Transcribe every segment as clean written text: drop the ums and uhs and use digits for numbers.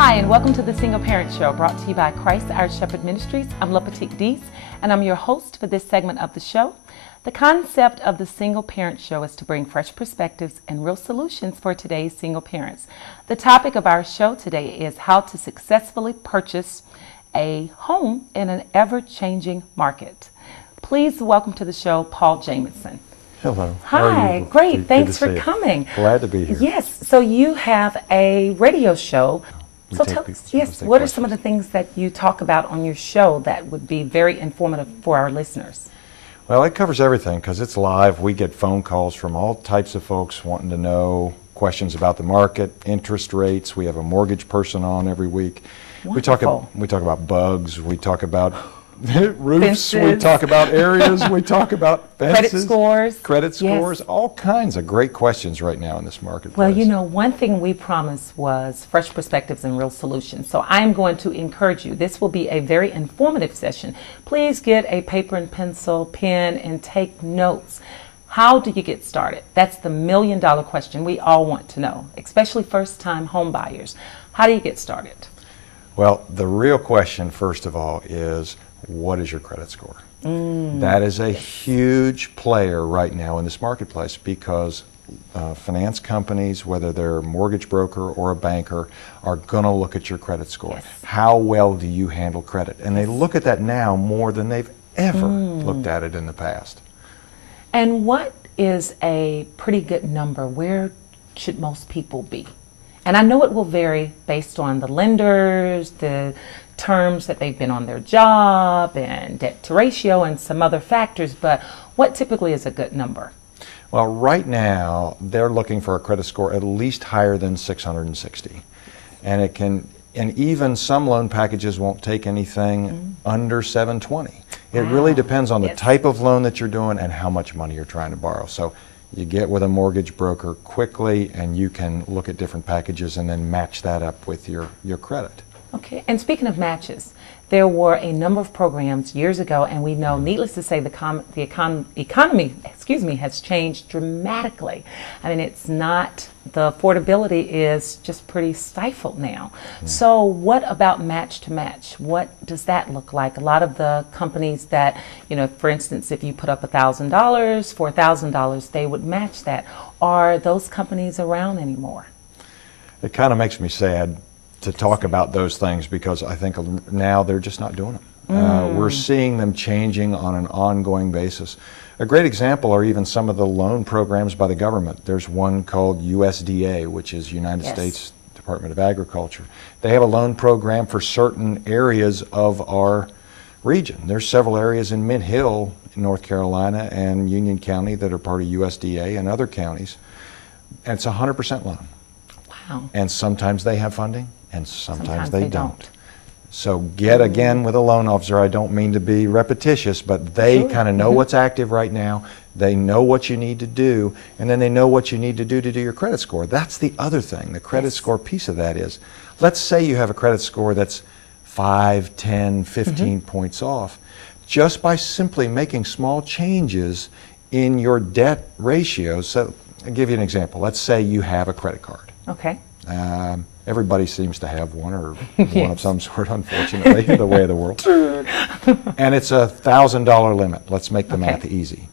Hi, and welcome to the Single Parent Show, brought to you by Christ Our Shepherd Ministries. I'm La Petite Dees, and I'm your host for this segment of the show. The concept of the Single Parent Show is to bring fresh perspectives and real solutions for today's single parents. The topic of our show today is how to successfully purchase a home in an ever-changing market. Please welcome to the show Paul Jamison. Hello. Hi, great. Thanks for coming. Glad to be here. Yes, so you have a radio show. So tell us, yes, what are some of the things that you talk about on your show that would be very informative for our listeners? Well, it covers everything because it's live. We get phone calls from all types of folks wanting to know questions about the market, interest rates. We have a mortgage person on every week. Wonderful. We talk about bugs. We talk about roofs. Fences. We talk about areas. We talk about fences. Credit scores. Yes. All kinds of great questions right now in this marketplace. Well, you know, one thing we promised was fresh perspectives and real solutions. So I'm going to encourage you. This will be a very informative session. Please get a paper and pencil, pen, and take notes. How do you get started? That's the million-dollar question we all want to know, especially first-time home buyers. How do you get started? Well, the real question, first of all, is what is your credit score? That is a huge player right now in this marketplace because finance companies, whether they're a mortgage broker or a banker, are going to look at your credit score. Yes. How well do you handle credit? And they look at that now more than they've ever looked at it in the past. And what is a pretty good number? Where should most people be? And I know it will vary based on the lenders, the terms that they've been on their job, and debt to ratio, and some other factors, but what typically is a good number? Well, right now, they're looking for a credit score at least higher than 660. And it can, and even some loan packages won't take anything under 720. It really depends on the type of loan that you're doing and how much money you're trying to borrow. So you get with a mortgage broker quickly and you can look at different packages and then match that up with your credit. Okay, and speaking of matches, there were a number of programs years ago, and we know, needless to say, the economy has changed dramatically. I mean, it's not, the affordability is just pretty stifled now. So what about match to match? What does that look like? A lot of the companies that, you know, for instance, if you put up $1,000 for $1,000, they would match that. Are those companies around anymore? It kind of makes me sad to talk about those things because I think now they're just not doing them. We're seeing them changing on an ongoing basis. A great example are even some of the loan programs by the government. There's one called USDA, which is United States Department of Agriculture. They have a loan program for certain areas of our region. There's several areas in Mid-Hill, in North Carolina, and Union County that are part of USDA and other counties. And it's a 100% loan. Wow. And sometimes they have funding, and sometimes they don't. So get again with a loan officer. I don't mean to be repetitious, but they kind of know what's active right now. They know what you need to do, and then they know what you need to do your credit score. That's the other thing. The credit score piece of that is, let's say you have a credit score that's 5, 10, 15 points off. Just by simply making small changes in your debt ratios. So I'll give you an example. Let's say you have a credit card. Okay. Everybody seems to have one or one of some sort, unfortunately, the way of the world. And it's a $1,000 limit. Let's make the math easy.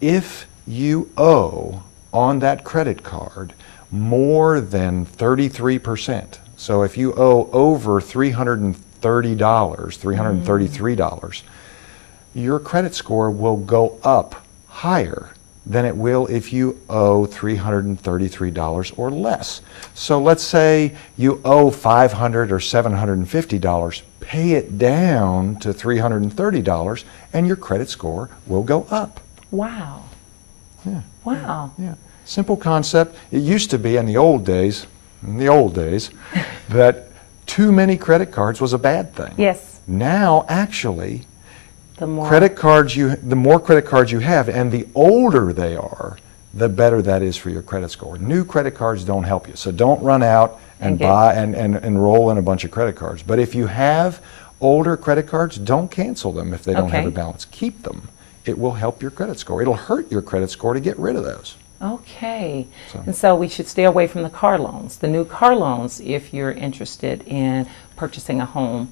If you owe on that credit card more than 33%, so if you owe over $330, $333, your credit score will go up higher than it will if you owe $333 or less. So let's say you owe $500 or $750, pay it down to $330 and your credit score will go up. Wow. Yeah. Wow. Yeah. Simple concept. It used to be in the old days, that too many credit cards was a bad thing. Yes. Now actually, the more Credit cards you have, and the older they are, the better that is for your credit score. New credit cards don't help you, so don't run out and buy and enroll in a bunch of credit cards. But if you have older credit cards, don't cancel them if they don't have a balance. Keep them. It will help your credit score. It'll hurt your credit score to get rid of those. Okay. So. And so we should stay away from the car loans, the new car loans, if you're interested in purchasing a home,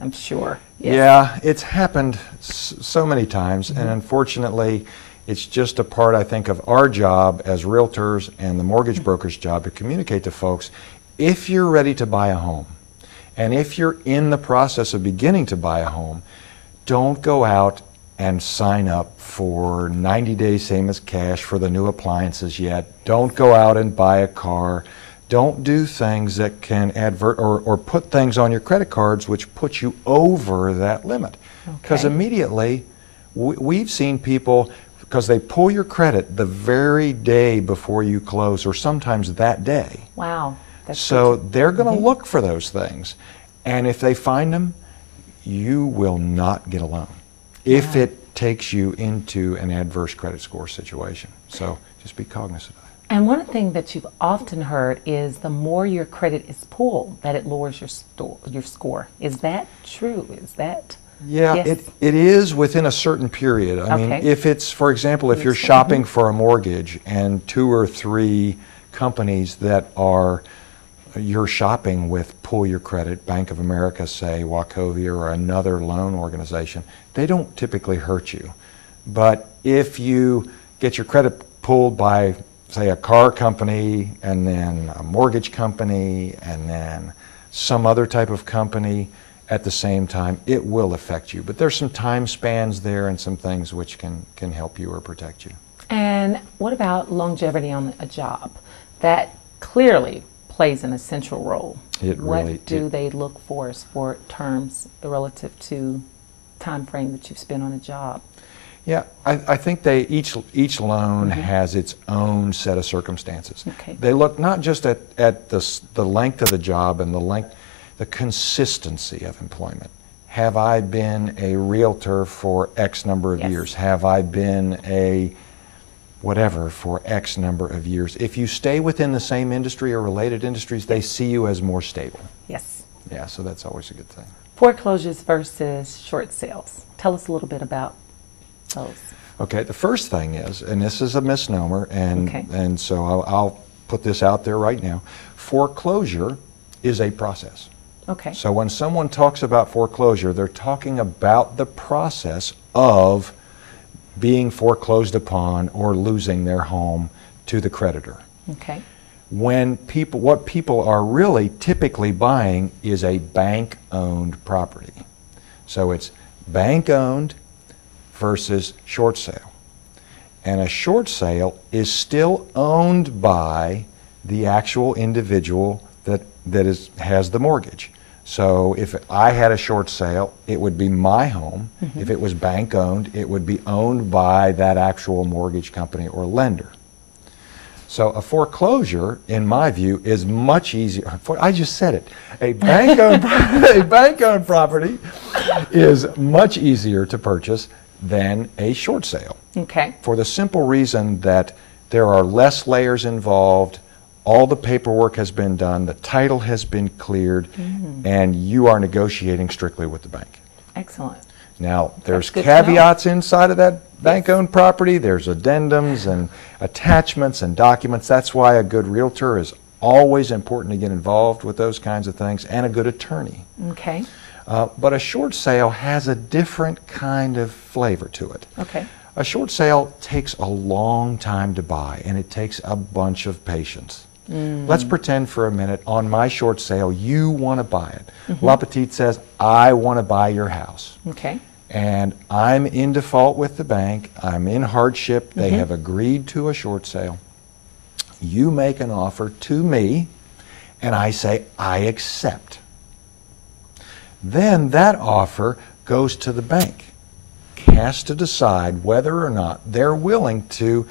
I'm sure. Yes. Yeah, it's happened so many times, and unfortunately, it's just a part, I think, of our job as realtors and the mortgage broker's job to communicate to folks, if you're ready to buy a home, and if you're in the process of beginning to buy a home, don't go out and sign up for 90 days same as cash for the new appliances yet. Don't go out and buy a car. Don't do things that can or put things on your credit cards which put you over that limit. Because immediately, we've seen people, because they pull your credit the very day before you close, or sometimes that day. Wow. So they're going to look for those things. And if they find them, you will not get a loan if it takes you into an adverse credit score situation. So just be cognizant of that. And one thing that you've often heard is the more your credit is pulled, that it lowers your score. Is that true? Is that? Yeah, yes. it is within a certain period. I mean, if it's, for example, if you're shopping for a mortgage and 2 or 3 companies that you're shopping with pull your credit, Bank of America, say, Wachovia, or another loan organization, they don't typically hurt you. But if you get your credit pulled by, say, a car company, and then a mortgage company, and then some other type of company at the same time, it will affect you. But there's some time spans there and some things which can help you or protect you. And what about longevity on a job? That clearly plays an essential role. What do they look for as for terms relative to time frame that you've spent on a job? Yeah, I think each loan has its own set of circumstances. Okay. They look not just at the length of the job and the consistency of employment. Have I been a realtor for X number of years? Have I been a whatever for X number of years? If you stay within the same industry or related industries, they see you as more stable. Yes. Yeah, so that's always a good thing. Foreclosures versus short sales. Tell us a little bit about those. Okay, the first thing is, and this is a misnomer, and so I'll put this out there right now, foreclosure is a process. Okay. So when someone talks about foreclosure, they're talking about the process of being foreclosed upon or losing their home to the creditor. Okay. What people are really typically buying is a bank-owned property. So it's bank-owned versus short sale. And a short sale is still owned by the actual individual that has the mortgage. So if I had a short sale, it would be my home. If it was bank owned, it would be owned by that actual mortgage company or lender. So a foreclosure, in my view, is much easier. I just said it. A bank-owned property is much easier to purchase than a short sale. Okay. For the simple reason that there are less layers involved, all the paperwork has been done, the title has been cleared, and you are negotiating strictly with the bank. Excellent. Now, there's caveats inside of that bank-owned property. There's addendums and attachments and documents. That's why a good realtor is always important to get involved with those kinds of things, and a good attorney. Okay. But a short sale has a different kind of flavor to it. Okay. A short sale takes a long time to buy, and it takes a bunch of patience. Let's pretend for a minute, on my short sale, you want to buy it. La Petite says, I want to buy your house. Okay. And I'm in default with the bank. I'm in hardship. They have agreed to a short sale. You make an offer to me, and I say, I accept. Then that offer goes to the bank, has to decide whether or not they're willing to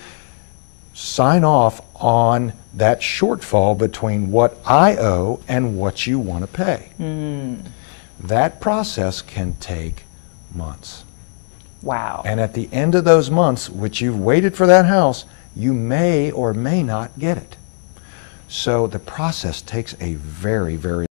sign off on that shortfall between what I owe and what you want to pay. That process can take months. Wow. And at the end of those months, which you've waited for that house, you may or may not get it. So the process takes a very, very